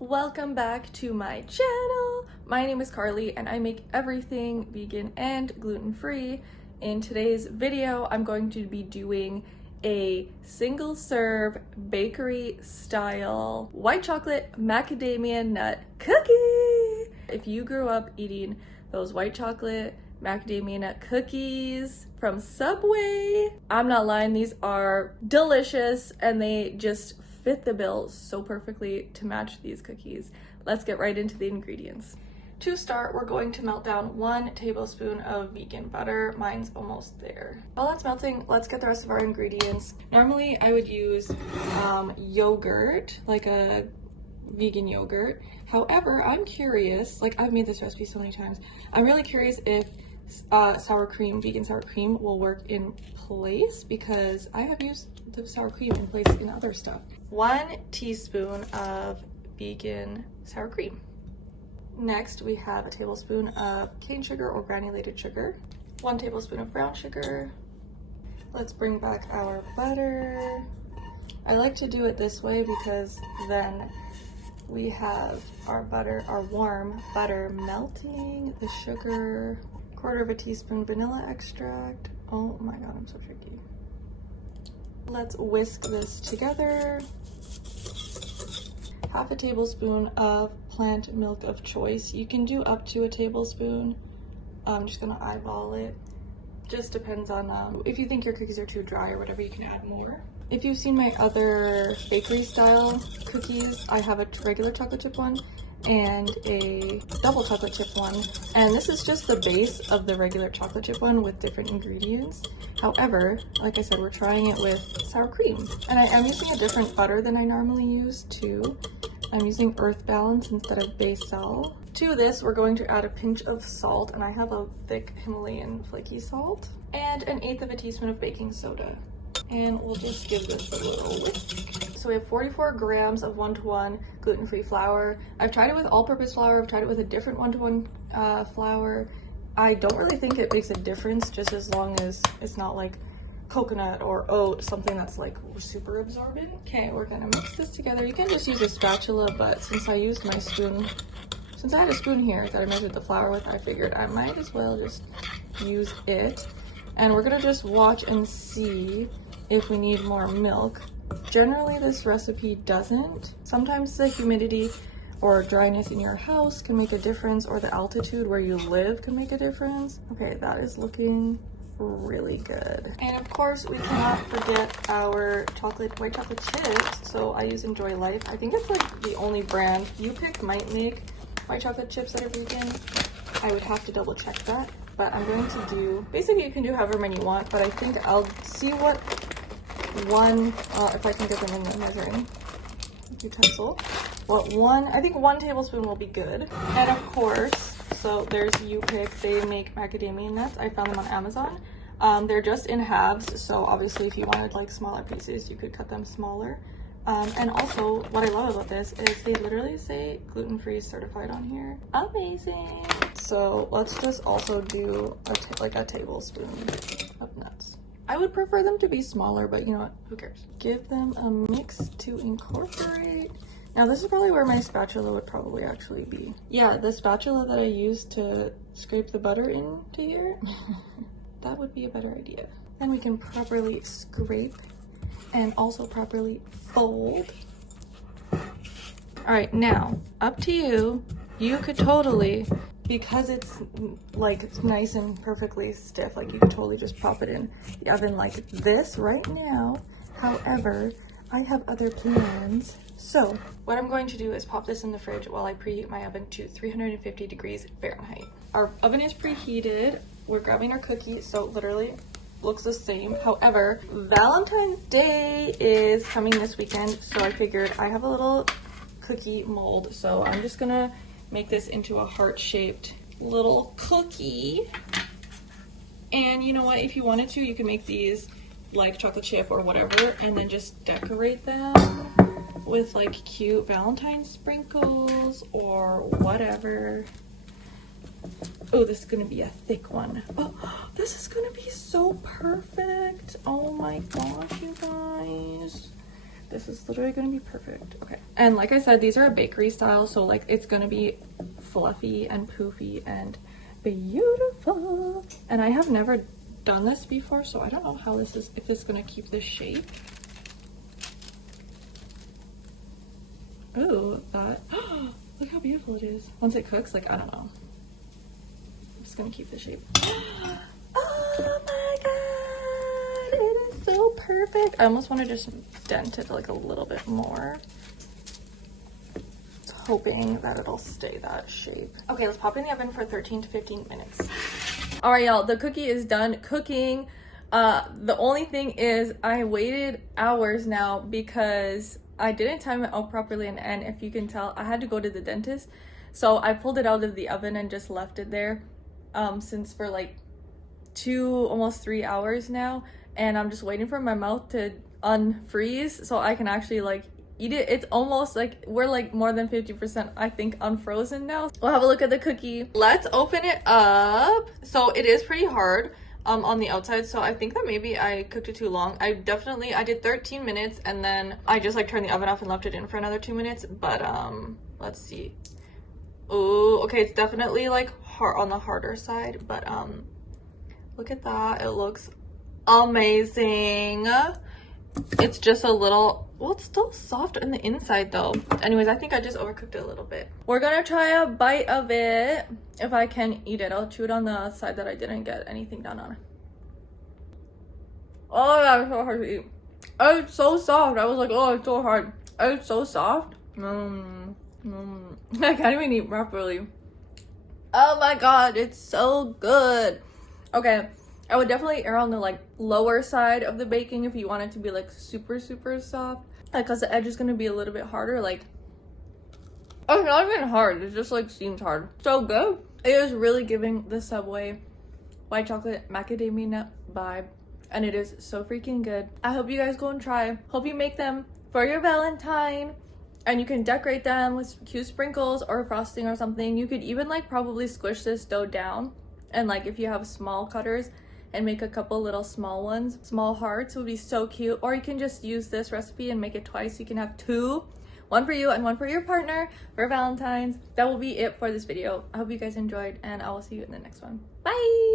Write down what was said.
Welcome back to my channel. My name is Carly and I make everything vegan and gluten-free. In today's video, I'm going to be doing a single serve bakery style white chocolate macadamia nut cookie. If you grew up eating those white chocolate macadamia nut cookies from Subway, I'm not lying, these are delicious and they just fit the bill so perfectly to match these cookies. Let's get right into the ingredients. To start, we're going to melt down 1 tablespoon of vegan butter. Mine's almost there. While that's melting, let's get the rest of our ingredients. Normally, I would use yogurt, like a vegan yogurt. However, I'm curious, like I've made this recipe so many times, I'm really curious if sour cream, vegan sour cream will work in place because I have used the sour cream in place in other stuff. 1 teaspoon of vegan sour cream. Next, we have a tablespoon of cane sugar or granulated sugar, 1 tablespoon of brown sugar. Let's bring back our butter. I like to do it this way because then we have our butter, our warm butter melting, the sugar, 1/4 teaspoon vanilla extract. Oh my god, I'm so tricky. Let's whisk this together. 1/2 tablespoon of plant milk of choice. You can do up to 1 tablespoon. I'm just gonna eyeball it. Just depends on if you think your cookies are too dry or whatever, you can add more. If you've seen my other bakery style cookies, I have a regular chocolate chip one and a double chocolate chip one, and this is just the base of the regular chocolate chip one with different ingredients. However, like I said, we're trying it with sour cream, and I am using a different butter than I normally use too. I'm using Earth Balance instead of Basil. To this, we're going to add a pinch of salt, and I have a thick Himalayan flaky salt, and 1/8 teaspoon of baking soda. And we'll just give this a little whisk. So we have 44 grams of 1-to-1 gluten-free flour. I've tried it with all-purpose flour. I've tried it with a different 1-to-1 flour. I don't really think it makes a difference, just as long as it's not like coconut or oat, something that's like super absorbent. Okay, we're gonna mix this together. You can just use a spatula, but since I used my spoon, since I had a spoon here that I measured the flour with, I figured I might as well just use it. And we're gonna just watch and see if we need more milk. Generally, this recipe doesn't. Sometimes the humidity or dryness in your house can make a difference, or the altitude where you live can make a difference. Okay, that is looking really good. And of course, we cannot forget our white chocolate chips. So I use Enjoy Life. I think it's like the only brand. You Pick might make white chocolate chips that are vegan. I would have to double check that. But I'm going to do, basically you can do however many you want, but I think I'll see what if I can get them in the measuring utensil. I think 1 tablespoon will be good. And of course, so there's You Pick, they make macadamia nuts. I found them on Amazon. They're just in halves, so obviously if you wanted like smaller pieces, you could cut them smaller. And also, what I love about this is they literally say gluten-free certified on here. Amazing! So let's just also do like a tablespoon of nuts. I would prefer them to be smaller, but you know what, who cares? Give them a mix to incorporate. Now this is probably where my spatula would probably actually be. Yeah, the spatula that I used to scrape the butter into here, that would be a better idea. Then we can properly scrape and also properly fold. All right, now up to you. You could totally, because it's like it's nice and perfectly stiff, like you could totally just pop it in the oven like this right now. However, I have other plans. So what I'm going to do is pop this in the fridge while I preheat my oven to 350 degrees Fahrenheit. Our oven is preheated. We're grabbing our cookie, so literally looks the same. However, Valentine's Day is coming this weekend, so I figured I have a little cookie mold, so I'm just gonna make this into a heart-shaped little cookie. And you know what, if you wanted to, you can make these like chocolate chip or whatever, and then just decorate them with like cute Valentine sprinkles or whatever. Oh, this is gonna be a thick one. Oh, this is gonna be so perfect. Oh my gosh, you guys. This is literally gonna be perfect. Okay. And like I said, these are a bakery style, so like it's gonna be fluffy and poofy and beautiful. And I have never done this before, so I don't know how this is, if it's gonna keep this shape. Ooh, that, look how beautiful it is. Once it cooks, like, I don't know. I'm just gonna keep the shape. Oh my god, it is so perfect. I almost want to just dent it like a little bit more. Hoping that it'll stay that shape. Okay, let's pop it in the oven for 13 to 15 minutes. All right, y'all, the cookie is done cooking. The only thing is I waited hours now because I didn't time it out properly, and if you can tell, I had to go to the dentist. So I pulled it out of the oven and just left it there since for like 2, almost 3 hours now, and I'm just waiting for my mouth to unfreeze so I can actually like eat it. It's almost like we're like more than 50% I think unfrozen now. We'll have a look at the cookie. Let's open it up. So it is pretty hard on the outside, so I think that maybe I cooked it too long. I did 13 minutes and then I just like turned the oven off and left it in for another 2 minutes, but let's see. Oh, okay, it's definitely like hard on the harder side, but look at that, it looks amazing. It's just a little, well, it's still soft in the inside though. Anyways, I think I just overcooked it a little bit. We're gonna try a bite of it. If I can eat it, I'll chew it on the side that I didn't get anything done on. Oh, that was so hard to eat. It's so soft. I was like, oh, it's so hard. It's so soft. I can't even eat properly. Oh my god, it's so good. Okay, I would definitely err on the like lower side of the baking if you want it to be like super soft, like because the edge is going to be a little bit harder. Like, oh, it's not even hard, it just like seems hard. So good. It is really giving the Subway white chocolate macadamia nut vibe, and it is so freaking good. I hope you guys go and try. Hope you make them for your Valentine, and you can decorate them with cute sprinkles or frosting or something. You could even like probably squish this dough down, and like if you have small cutters and make a couple little small ones, small hearts would be so cute. Or you can just use this recipe and make it twice. You can have 2, one for you and one for your partner for Valentine's. That will be it for this video. I hope you guys enjoyed, and I will see you in the next one. Bye.